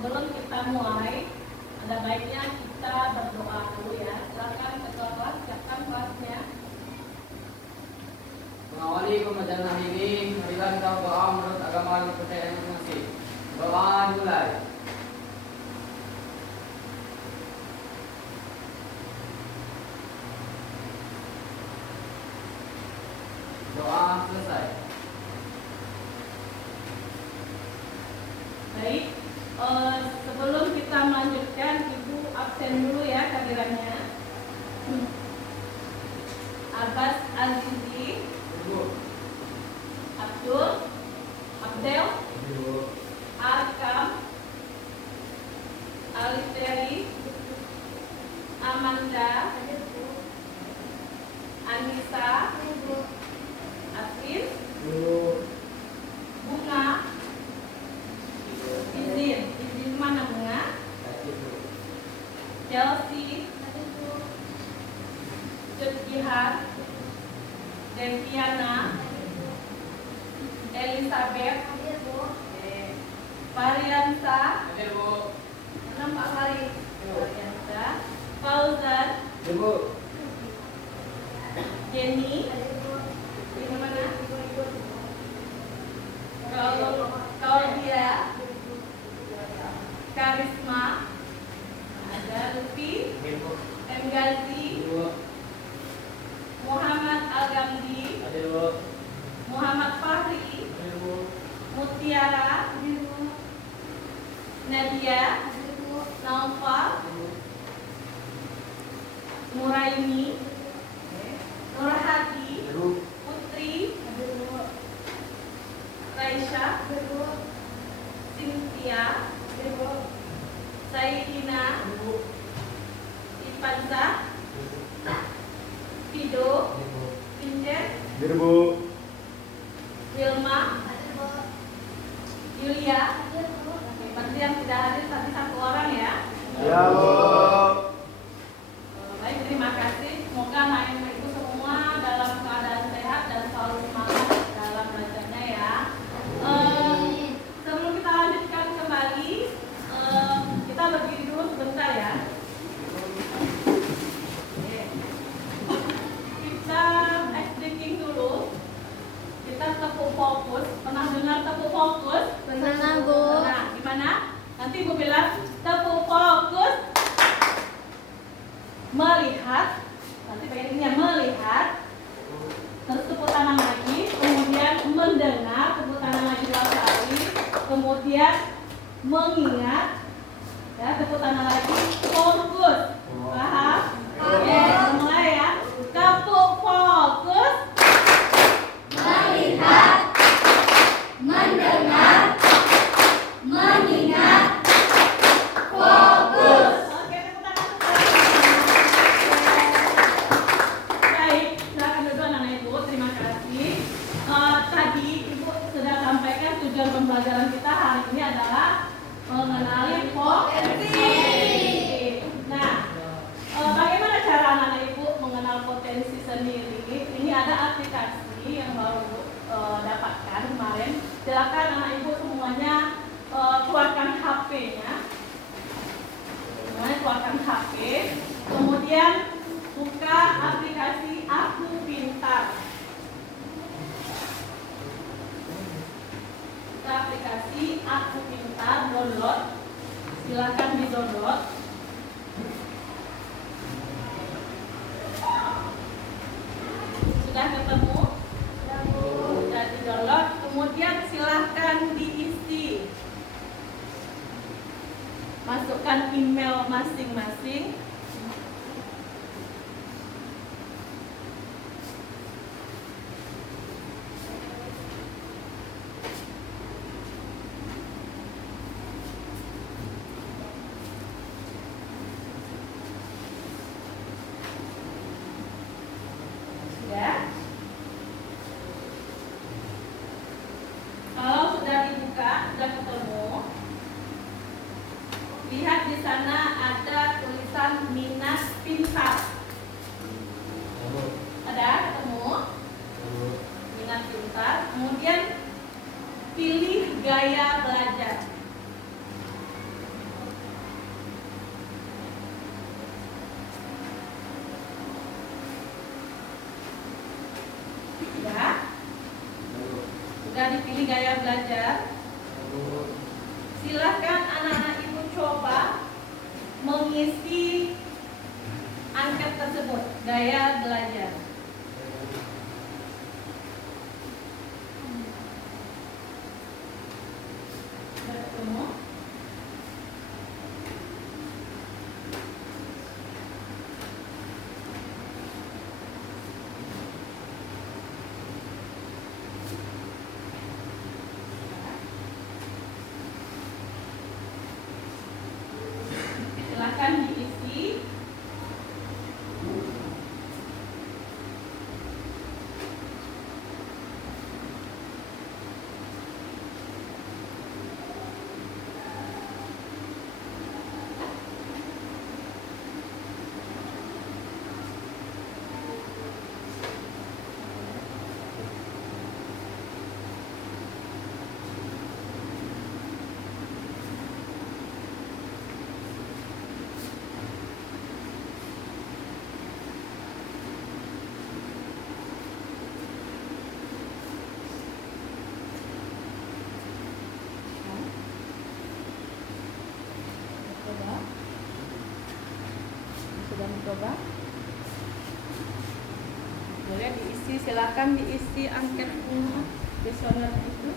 sebelum kita mulai, ada baiknya kita berdoa dulu ya. Silakan ketua kelas, siapkan kelasnya. Mengawali pembacaan hari ini, marilah kita berdoa menurut agama dan kepercayaan masing-masing. Doa dimulai. Doa selesai. Baik, sebelum kita melanjutkan, Ibu absen dulu ya kehadirannya. Abbas Azizi, Abdul, Abdel, Arkam, Alisteri, Amanda, Anissa, Afif, Bunga, izin mana Bunga? Chelsea, Cut Jihan, Deviana, Elizabeth, Variansa, nampak kali Variansa, Fauzan, Jenny, di mana? Claudia, Karisma, ada Lupi, M. Gazi, Muhammad Al-Gamdi, Muhammad Fahri, Mutiara, Nadia, Naufal, Muraini, Nurhati, Putri, Raisya, Cynthia, Saidina, Ipanza, Fido, Vincent, Wilma, Yulia. Berarti yang tidak hadir tapi satu orang ya. Ya, Bu. Baik, terima kasih. Semoga anak-anak ibu semua dalam keadaan sehat dan selalu semangat dalam belajarnya ya. Sebelum kita lanjutkan kembali, kita berdiri dulu sebentar ya. Kita ice breaking dulu. Kita tepuk fokus. Pernah dengar tepuk fokus? Pernah, Bu. Nah, gimana? Nanti Ibu bilang tepuk fokus, melihat. Nanti bagiannya melihat. Terus tepuk tangan lagi, kemudian mendengar, tepuk tangan lagi 2 kali, kemudian mengingat, ya tepuk tangan lagi, fokus, paham? Oke, mulai ya. Tepuk fokus, Melihat, mendengar, mengingat, fokus. Oke, tepuk tangan. Baik, silakan duduk anak-anak ibu. Terima kasih. Tadi ibu sudah sampaikan tujuan pembelajaran kita hari ini adalah mengenali potensi. Nah, bagaimana cara anak-anak ibu mengenal potensi sendiri? Ini ada aplikasi yang baru ibu dapatkan kemarin. Silakan anak ibu semuanya keluarkan HP-nya. Keluarkan HP, kemudian buka aplikasi Aku Pintar. Buka aplikasi Aku Pintar, download. Silakan di-download. Sudah ketemu? Sudah di-download. Kemudian silahkan diisi. Masukkan email masing-masing. Ya. Kalau sudah dibuka, sudah ketemu, lihat di sana ada tulisan minat pintar. Ada ketemu? Minat pintar. Kemudian pilih gaya belajar. belajar. Silahkan anak-anak ibu coba mengisi angket tersebut, gaya belajar. Bertemu. Silakan diisi. Sudah mencoba? Boleh diisi, silakan diisi angket kuesioner itu.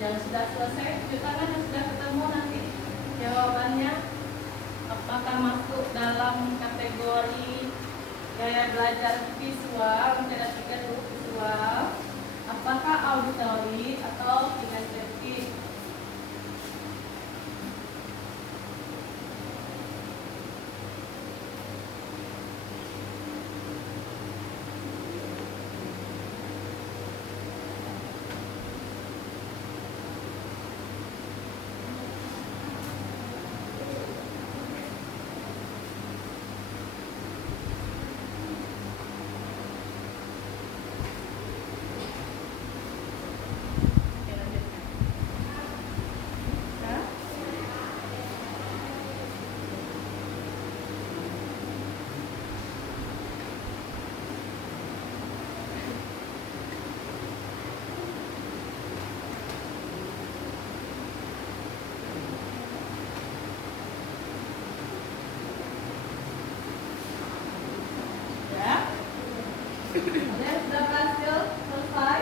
Yang sudah selesai, tunjukkan yang sudah ketemu nanti jawabannya apakah masuk dalam kategori gaya belajar visual, tidak tiga dulu visual, apakah auditori atau kinestetik. Ada yang sudah berhasil selesai?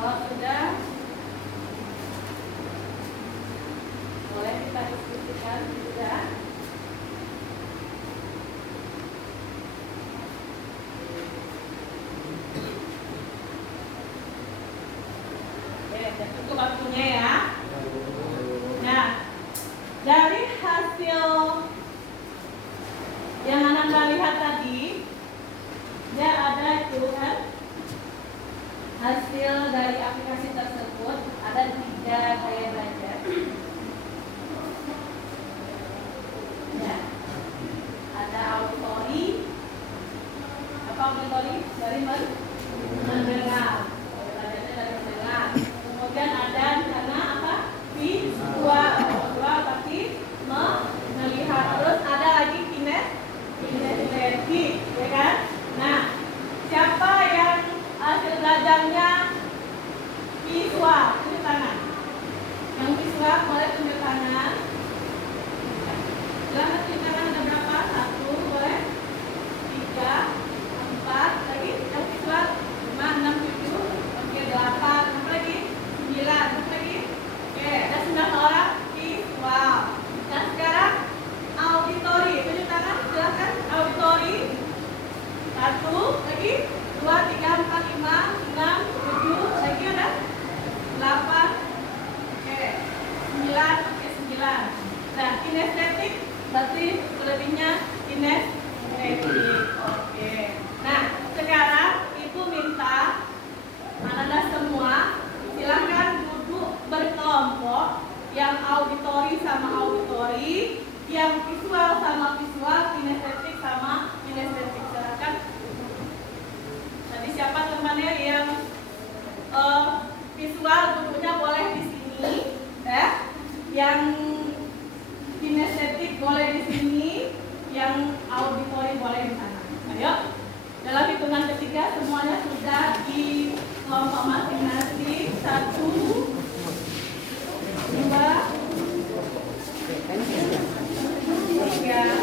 Kalau sudah, boleh kita diskusikan juga. Cukup waktunya ya. Nah, dari hasil yang Anda lihat tadi, ya ada itu kan hasil dari aplikasi tersebut ada 3 gaya belajar. Ya, ada auditori. Apa auditori? Dari mendengar. Belajarnya dari mendengar. Kemudian ada di sana apa? Visual, berarti melihat. Terus ada lagi kinestetik, ya kan? Nah, siapa yang hasil belajarnya visual? Tunjuk tangan. Yang visual boleh tunjuk tangan. Silahkan tunjuk tangan, ada berapa? 1, boleh? 3, 4, lagi yang visual 5, 6, 7, oke 8, apa lagi? 9, apa lagi? Oke, ada 9 orang visual. Dan sekarang auditori, tunjuk tangan, silahkan auditori. 1, lagi 2, 3, 4, 5, 6, 7, lagi ada 8, oke 9, kelompok masing-masing. 1, 2, 3.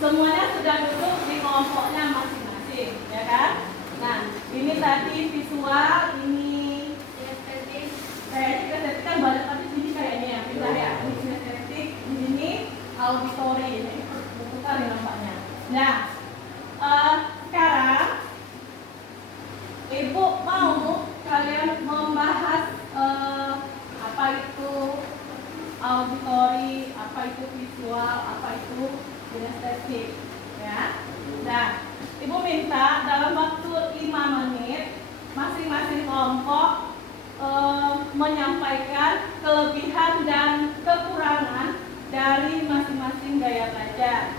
Semuanya sudah duduk di kelompoknya masing-masing, ya kan? Nah, ini tadi visual, ini estetik kan banyak tapi sini kayaknya ya, pindah ya. Ini estetik, di sini auditori, ini bukan ya nampaknya. Nah, sekarang Ibu mau kalian membahas apa itu auditori, apa itu visual, apa itu kinestetik, ya. Nah, Ibu minta dalam waktu 5 menit masing-masing kelompok menyampaikan kelebihan dan kekurangan dari masing-masing gaya belajar.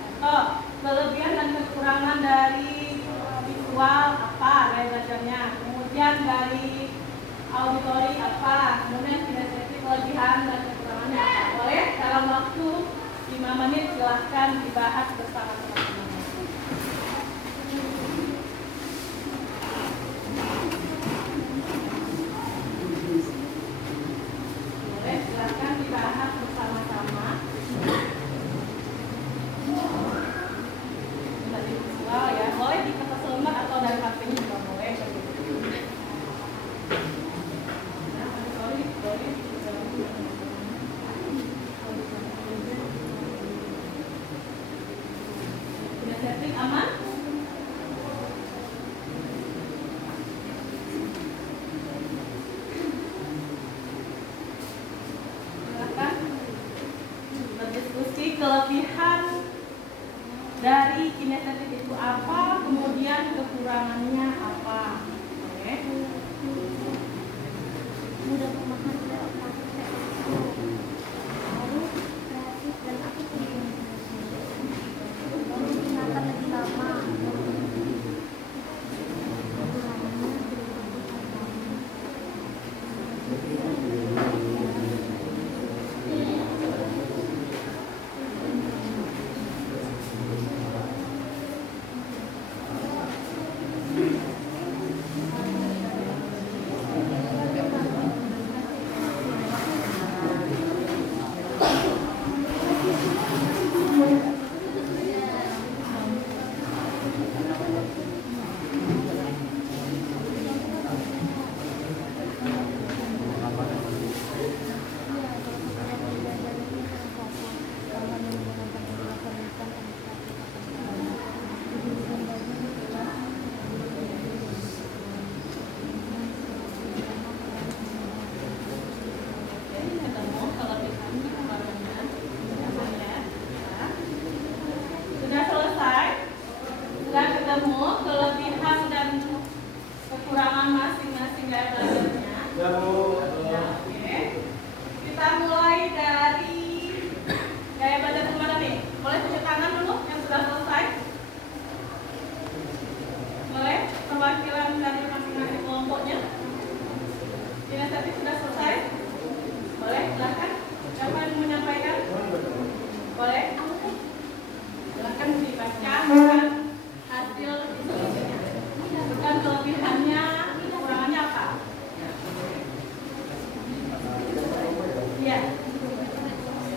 Kelebihan dan kekurangan dari visual apa gaya belajarnya, kemudian dari auditori apa, kemudian kinestetik kelebihan dan kekurangannya apa. Boleh dalam waktu 5 menit silahkan dibahas bersama teman-teman. Boleh silahkan dibahas bersama-sama. Tadi visual ya, boleh di kertas lembar atau dari HP-nya juga boleh. Nah, sorry. Kinestetik aman? Silakan berdiskusi kelebihan dari kinestetik itu apa, kemudian kekurangannya apa. Oke. Mudah memahami otak baru kreatif dan aku baru ingatan lebih lama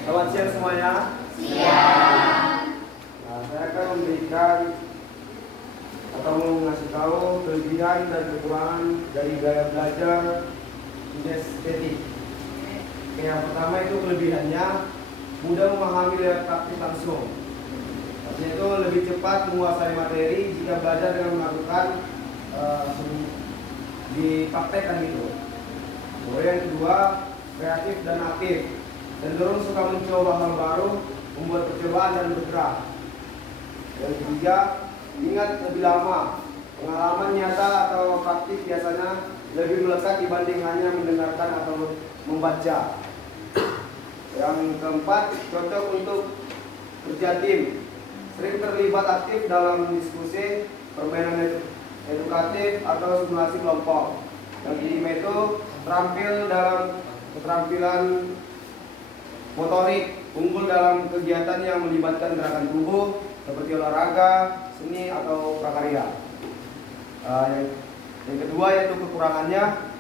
Selamat siang semuanya. Siang. Nah, saya akan memberikan atau mengasih tahu kelebihan dan kekurangan dari gaya belajar kinestetik. Oke, yang pertama itu kelebihannya mudah memahami lewat praktik langsung. Artinya itu lebih cepat menguasai materi jika belajar dengan melakukan dipraktekkan gitu. Kemudian yang kedua, kreatif dan aktif, cenderung suka mencoba hal baru, membuat percobaan dan bergerak. Yang ketiga, ingat lebih lama. Pengalaman nyata atau praktik biasanya lebih melekat dibanding hanya mendengarkan atau membaca. Yang keempat, cocok untuk kerja tim. Sering terlibat aktif dalam diskusi, permainan edukatif atau simulasi kelompok. Yang kelima itu terampil dalam keterampilan motorik, unggul dalam kegiatan yang melibatkan gerakan tubuh seperti olahraga, seni atau prakarya. Yang kedua yaitu kekurangannya,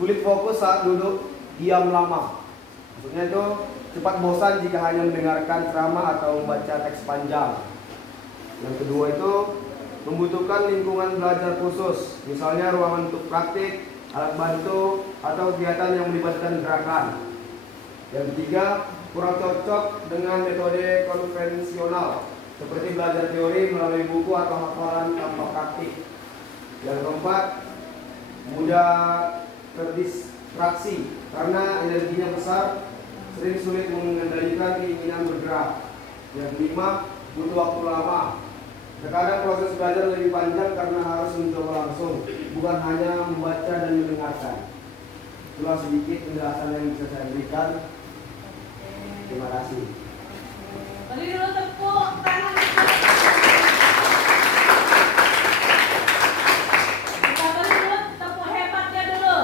sulit fokus saat duduk diam lama. Maksudnya itu cepat bosan jika hanya mendengarkan ceramah atau membaca teks panjang. Yang kedua itu membutuhkan lingkungan belajar khusus, misalnya ruangan untuk praktik, alat bantu, atau kegiatan yang melibatkan gerakan. Yang ketiga, kurang cocok dengan metode konvensional, seperti belajar teori melalui buku atau hafalan tanpa praktik. Yang keempat, mudah terdistraksi karena energinya besar, sering sulit mengendalikan keinginan bergerak. Yang kelima, butuh waktu lama. Terkadang proses belajar lebih panjang karena harus mencoba langsung, bukan hanya membaca dan mendengarkan. Itulah sedikit penjelasan yang bisa saya berikan. Terima kasih. Beri dulu tepuk tangan. Kita beri dulu tepuk hebatnya dulu.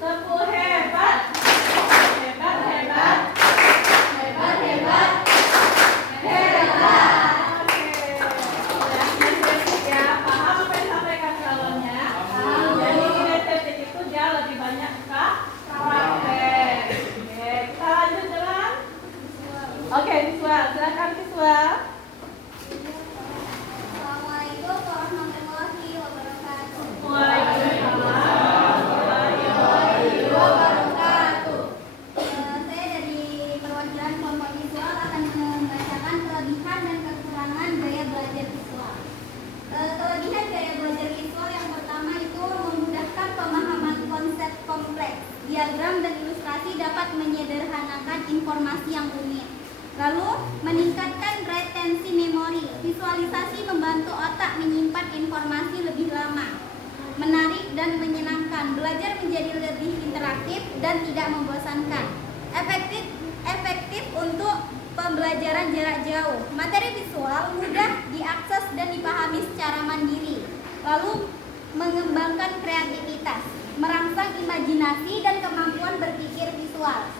Tepuk hebat. Hebat, hebat. Hebat, hebat. Hebat. Oke. Ya, paham apa yang disampaikan kawannya? Jadi kinestetik itu dia lebih banyak praktek. Oke, kita lanjut jalan. Oke, siswa, silakan siswa. Assalamualaikum warahmatullahi wabarakatuh. Waalaikumsalam warahmatullahi wabarakatuh. Saya dari perwakilan kelompok visual akan membacakan kelebihan dan kekurangan gaya belajar visual. Kelebihan gaya belajar visual yang pertama itu memudahkan pemahaman konsep kompleks. Diagram dan ilustrasi dapat menyederhanakan informasi yang rumit. Lalu, meningkatkan retensi memori. Visualisasi membantu otak menyimpan informasi lebih lama. Menarik dan menyenangkan. Belajar menjadi lebih interaktif dan tidak membosankan. Efektif untuk pembelajaran jarak jauh. Materi visual mudah diakses dan dipahami secara mandiri. Lalu, mengembangkan kreativitas, merangsang imajinasi dan kemampuan berpikir visual.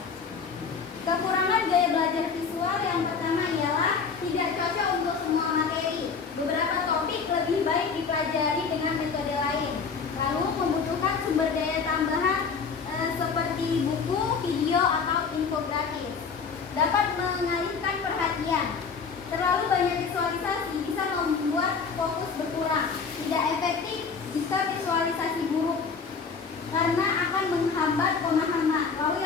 Kekurangan gaya belajar visual yang pertama ialah tidak cocok untuk semua materi. Beberapa topik lebih baik dipelajari dengan metode lain. Lalu membutuhkan sumber daya tambahan seperti buku, video, atau infografis. Dapat mengalihkan perhatian. Terlalu banyak visualisasi bisa membuat fokus berkurang. Tidak efektif jika visualisasi buruk, karena akan menghambat pemahaman. Lalu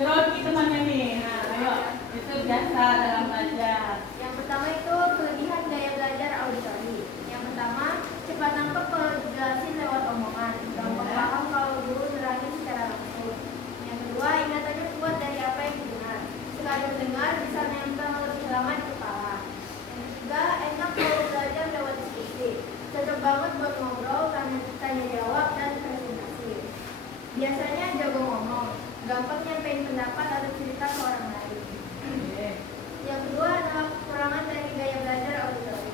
Grogi temannya nih. Nah, ayo. Itu biasa dalam belajar. Yang pertama itu kelebihan gaya belajar auditori. Yang pertama, cepat nangkep kalau dijelasin lewat omongan. Gampang paham kalau guru nerangin secara langsung. Yang kedua, ingatannya kuat dari apa yang didengar. Sekadar dengar bisa nempel lebih lama di kepala. Yang ketiga, enak kalau belajar lewat diskusi. Cocok banget buat ngobrol, tanya jawab, dan presentasi. Biasanya jago ngomong, gampang nyampein pendapat atau cerita ke orang lain. Yang kedua adalah kekurangan dari gaya belajar auditori.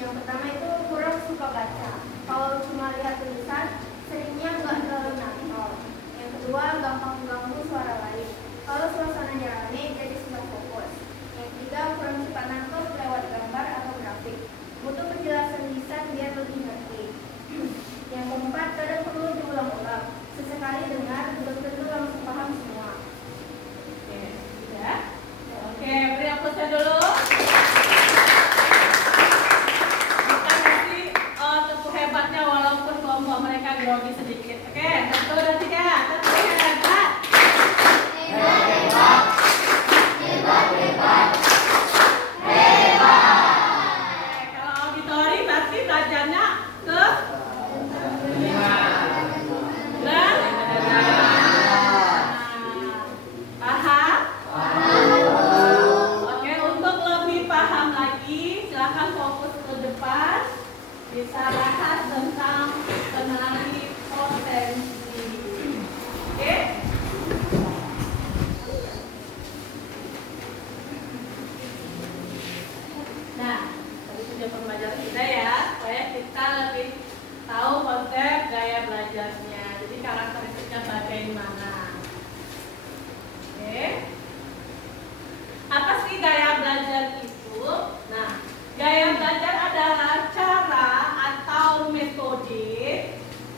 Yang pertama itu kurang suka baca. Kalau cuma lihat tulisan, seringnya nggak terlalu nangkep. Yang kedua, gampang mengganggu suara lain. Kalau suasananya rame, jadi susah fokus. Yang ketiga, kurang cepat nangkep lewat gambar atau grafik. Butuh penjelasan lisan biar lebih ngerti. Yang keempat, kadang perlu diulang-ulang. Sesekali dengar, belum tentu langsung paham semua. Oke, ya. Oke, beri aplausnya dulu. Bukan nanti tentu hebatnya walaupun kelompok mereka grogi sedikit. Oke, 1, 2, 3. Tentu hebat. Oke, kalau auditori berarti belajarnya ke paham? Oke, untuk lebih paham lagi, silakan fokus ke depan. Bisa bahas tentang kenali potensi. Oke? Nah, tadi sudah pembelajaran kita ya, supaya kita lebih tahu konsep gaya belajarnya. Jadi karakteristiknya bagaimana? Oke. Apa sih gaya belajar itu? Nah, gaya belajar adalah cara atau metode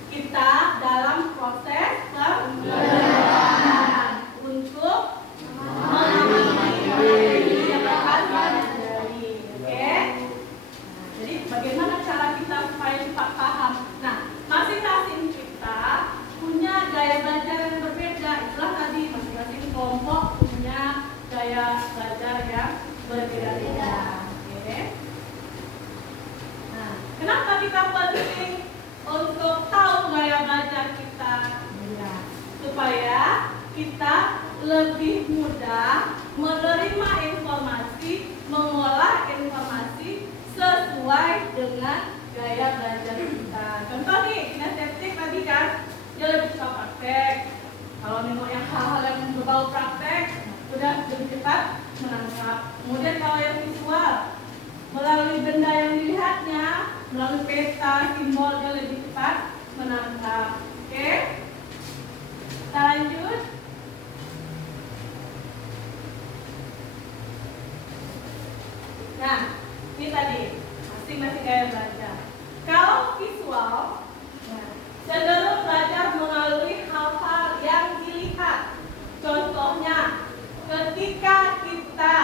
kita dalam proses pembelajaran untuk mengamati yang akan dipelajari. Oke? Nah, jadi bagaimana cara kita supaya cepat paham? Nah, masing-masing kita punya gaya belajar yang berbeda. Itulah tadi masing-masing kelompok punya gaya belajar yang berbeda-beda. Oke. Nah, kenapa kita penting untuk tahu gaya belajar kita? Ya, supaya kita lebih mudah menerima informasi, mengolah informasi sesuai dengan gaya belajar kita. Contoh nih, kinestetik tadi kan, dia lebih suka praktek. Kalau memang yang hal-hal yang berbau praktek, udah lebih cepat menangkap. Kemudian kalau yang visual, melalui benda yang dilihatnya, melalui peta, simbol, dia lebih cepat menangkap. Oke? Kita lanjut. Nah, ini tadi masing-masing gaya belajar. Kalau visual, cenderung belajar melalui hal-hal yang dilihat. Contohnya, ketika kita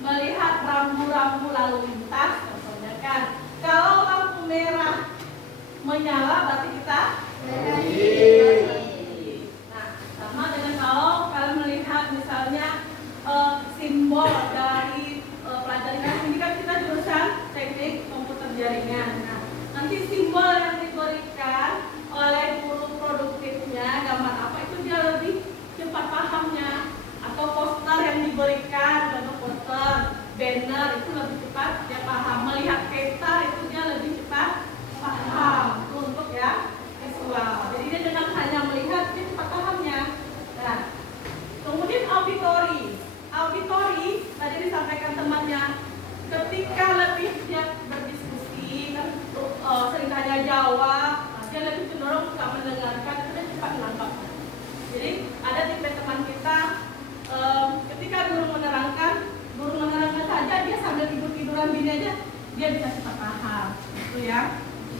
melihat rambu-rambu lalu lintas, contohnya kan, kalau lampu merah menyala berarti kita berhenti. Nah, sama dengan kalau kalian melihat misalnya simbol dari pelajaran ini kan kita jurusan teknik komputer jaringan. Nah, nanti simbol yang diberikan oleh guru produktifnya gambar apa itu dia lebih cepat pahamnya. Atau poster yang diberikan, contoh poster, banner itu lebih cepat dia paham. Melihat peta itu dia lebih cepat paham. Itu untuk ya visual. Jadi dia dengan hanya melihat dia cepat pahamnya. Nah, kemudian auditori. Auditori tadi disampaikan temannya, ketika lebih dia berdiskusi kan sering tanya jawab, dia lebih cenderung suka mendengarkan, dia cepat menangkapnya. Jadi ada tipe teman kita ketika guru menerangkan saja dia sambil tidur-tiduran gini aja dia bisa cepat paham. Itu ya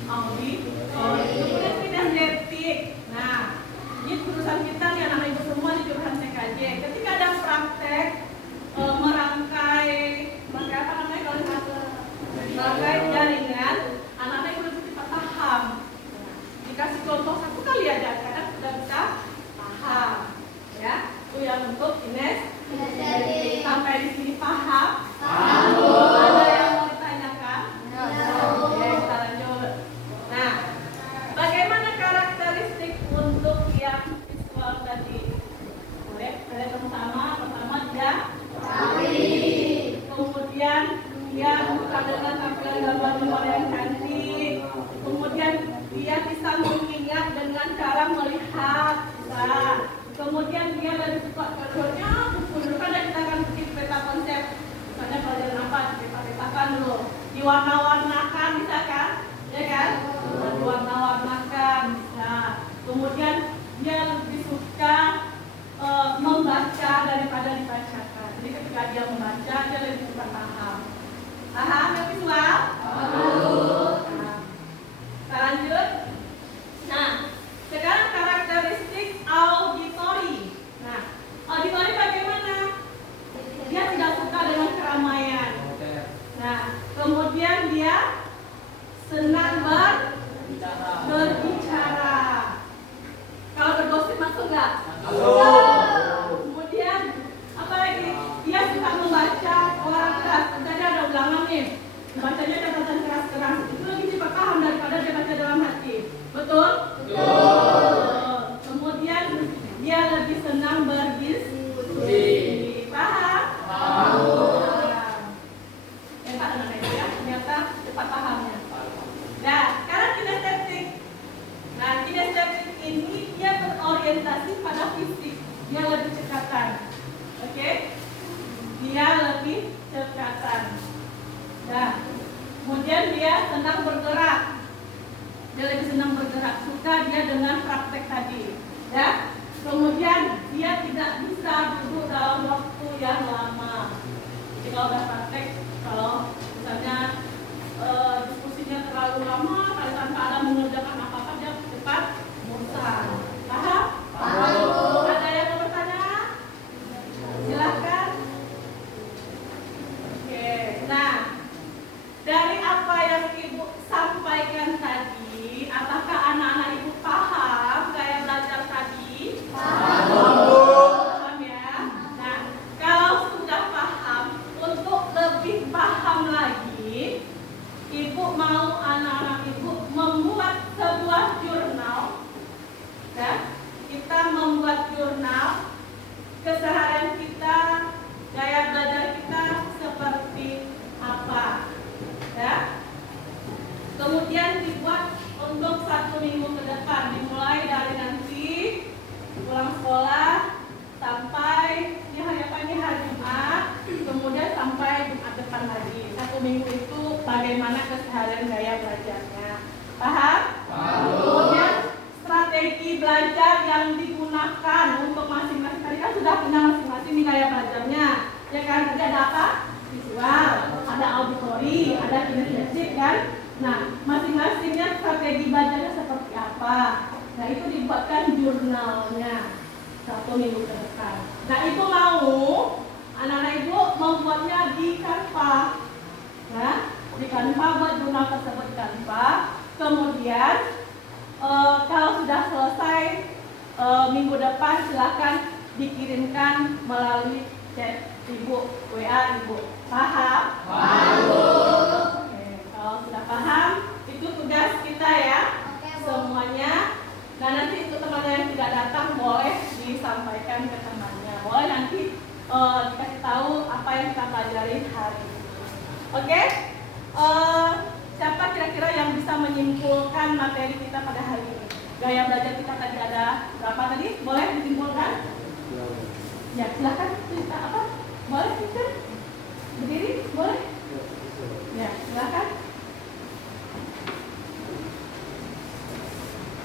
auditori. Kemudian kinestetik. Nah, ini jurusan kita nih anak ibu semua di jurusan TKJ. Ketika ada praktek merangkai apa namanya kalau merangkai jaringan, anak-anak itu lebih cepat paham. Dikasih contoh satu kali aja, kadang sudah bisa paham. Kemudian dia lebih suka kerjanya buku. Kan kita akan bikin peta konsep. Misalnya pelajaran apa? Peta-petakan dulu. Diwarna-warnakan bisa kan? Ya kan? Diwarna-warnakan. Nah, kemudian dia lebih suka membaca daripada dibacakan. Jadi ketika dia membaca, dia lebih suka paham. Paham yang visual? Nah, kita lanjut. Nah, sekarang karakteristik auditory. Nah, auditory bagaimana? Dia tidak suka dengan keramaian. Nah, kemudian dia senang berbicara. Kalau bergosip masuk nggak? Kemudian apa lagi? Dia suka membaca orang keras. Tadi ada ulangan nih. Bacanya catatan keras-keras. Itu lebih cepat paham daripada dia baca dalam hati. Betul? Kemudian dia lebih senang berdiskusi. Paham? Pak dengan ya, ternyata cepat pahamnya. Nah, sekarang kinestetik. Nah, kinestetik ini dia berorientasi pada fisik. Dia lebih cekatan. Oke? Dia lebih cekatan. Nah, kemudian dia senang bergerak. Dia lebih senang bergerak. Suka dia dengan praktek tadi. Ya. Kemudian dia tidak bisa duduk dalam waktu yang lama. Jadi kalau udah praktek, kalau misalnya diskusinya terlalu lama, kalau tanpa ada mengerjakan apa-apa, dia cepat bosan. Paham? Paham. Ada yang mau bertanya? Silakan. Oke. Nah, dari apa yang Ibu sampaikan tadi, apakah anak-anak Ibu paham gaya belajar tadi? Paham ya. Nah, kalau sudah paham, untuk lebih paham lagi, Ibu mau anak-anak Ibu membuat sebuah jurnal. Ya, kita membuat jurnal keseharian kita, gaya belajar kita seperti apa. Ya. Kemudian dibuat untuk 1 minggu ke depan, dimulai dari nanti pulang sekolah sampai ini hari apa, ini hari Jumat, kemudian sampai Jumat depan lagi. 1 minggu itu bagaimana keseharian gaya belajarnya. Paham? Kemudian strategi belajar yang digunakan untuk masing-masing. Tadi kan sudah punya masing-masing nih gaya belajarnya. Ya kan, tadi ada apa? Visual, ada auditory, ada kinestetik kan. Nah, masing-masingnya strategi belajarnya seperti apa. Nah, itu dibuatkan jurnalnya 1 minggu ke depan. Nah, Ibu mau anak-anak Ibu membuatnya di Canva. Nah, di Canva buat jurnal tersebut di Canva. Kemudian kalau sudah selesai minggu depan silakan dikirimkan melalui chat Ibu, WA Ibu. Paham? Paham. Oke, kalau sudah paham, itu tugas kita ya. Semuanya. Nah, nanti untuk teman yang tidak datang boleh disampaikan ke temannya. Boleh nanti dikasih tahu apa yang kita pelajari hari ini. Oke? Siapa kira-kira yang bisa menyimpulkan materi kita pada hari ini? Gaya belajar kita tadi ada berapa tadi? Boleh disimpulkan? Ya, silakan cerita apa? Boleh cerita? Berdiri? Boleh? Ya, silakan.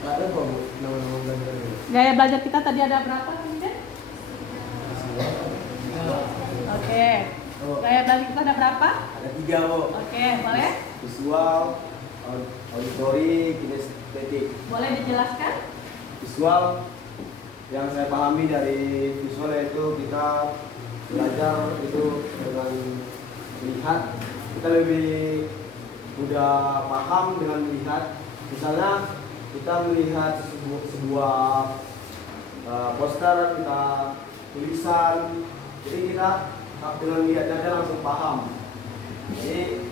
Ada kok Bu, nama-nama belajar ini. Gaya belajar kita tadi ada berapa kemudian? Oke. Gaya belajar kita ada berapa? Ada 3 Bu. Oke, boleh? Visual, auditory, kinestetik. Boleh dijelaskan? Visual yang saya pahami dari visual yaitu kita belajar itu dengan melihat, kita lebih mudah paham dengan melihat. Misalnya kita melihat sebuah poster, kita tulisan, jadi kita dengan melihat saja langsung paham. Jadi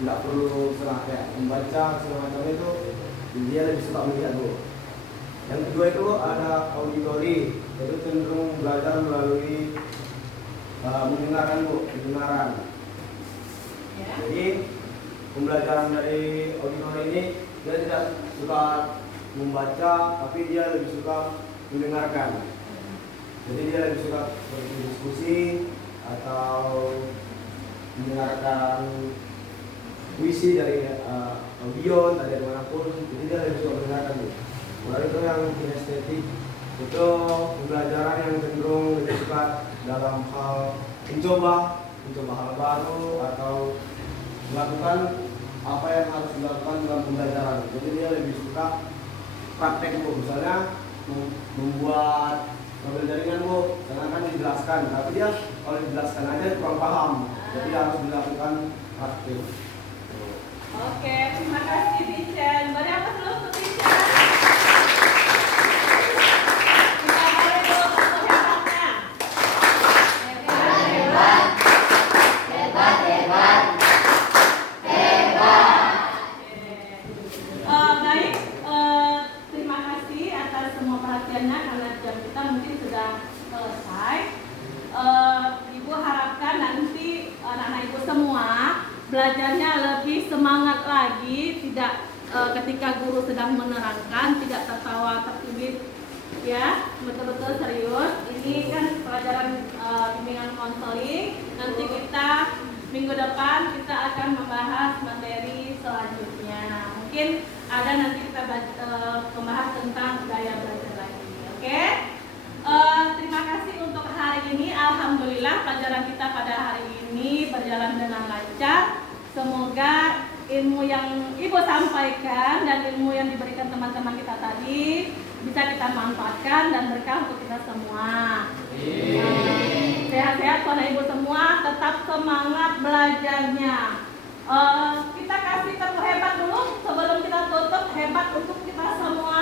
tidak perlu serah kayak membaca segala macam itu, dia lebih suka melihat Bu. Yang kedua itu ada auditory, yaitu cenderung belajar melalui mendengarkan Bu, pendengaran. Ya. Jadi pembelajaran dari auditory ini dia tidak suka membaca, tapi dia lebih suka mendengarkan. Jadi dia lebih suka berdiskusi atau mendengarkan puisi dari audio dari manapun. Jadi dia lebih suka mendengarkan itu. Baru itu yang kinestetik itu pembelajaran yang cenderung lebih suka dalam hal mencoba hal baru atau melakukan apa yang harus dilakukan dalam pembelajaran. Jadi dia lebih suka praktek Bu, misalnya membuat model jaringan Bu, jangan kan dijelaskan, tapi dia kalau dijelaskan aja kurang paham, jadi harus dilakukan praktek. Oke, terima kasih Vincent. Beri apa dulu untuk Vincent? Kita beri dulu untuk hebatnya. Baik, terima kasih atas semua perhatiannya karena jam kita mungkin sudah selesai. Ibu harapkan nanti anak-anak ibu semua belajarnya lebih semangat lagi, tidak ketika guru sedang menerangkan tidak tertawa tertibit, ya, betul-betul serius. Ini kan pelajaran bimbingan konseling. Nanti kita minggu depan kita akan membahas materi selanjutnya. Mungkin ada nanti kita membahas tentang gaya belajar lagi. Oke? Terima kasih untuk hari ini. Alhamdulillah pelajaran kita pada hari ini berjalan dengan lancar. Semoga ilmu yang Ibu sampaikan dan ilmu yang diberikan teman-teman kita tadi bisa kita manfaatkan dan berkah untuk kita semua. Sehat-sehat Bapak Ibu semua, tetap semangat belajarnya. Kita kasih tepuk hebat dulu sebelum kita tutup, hebat untuk kita semua.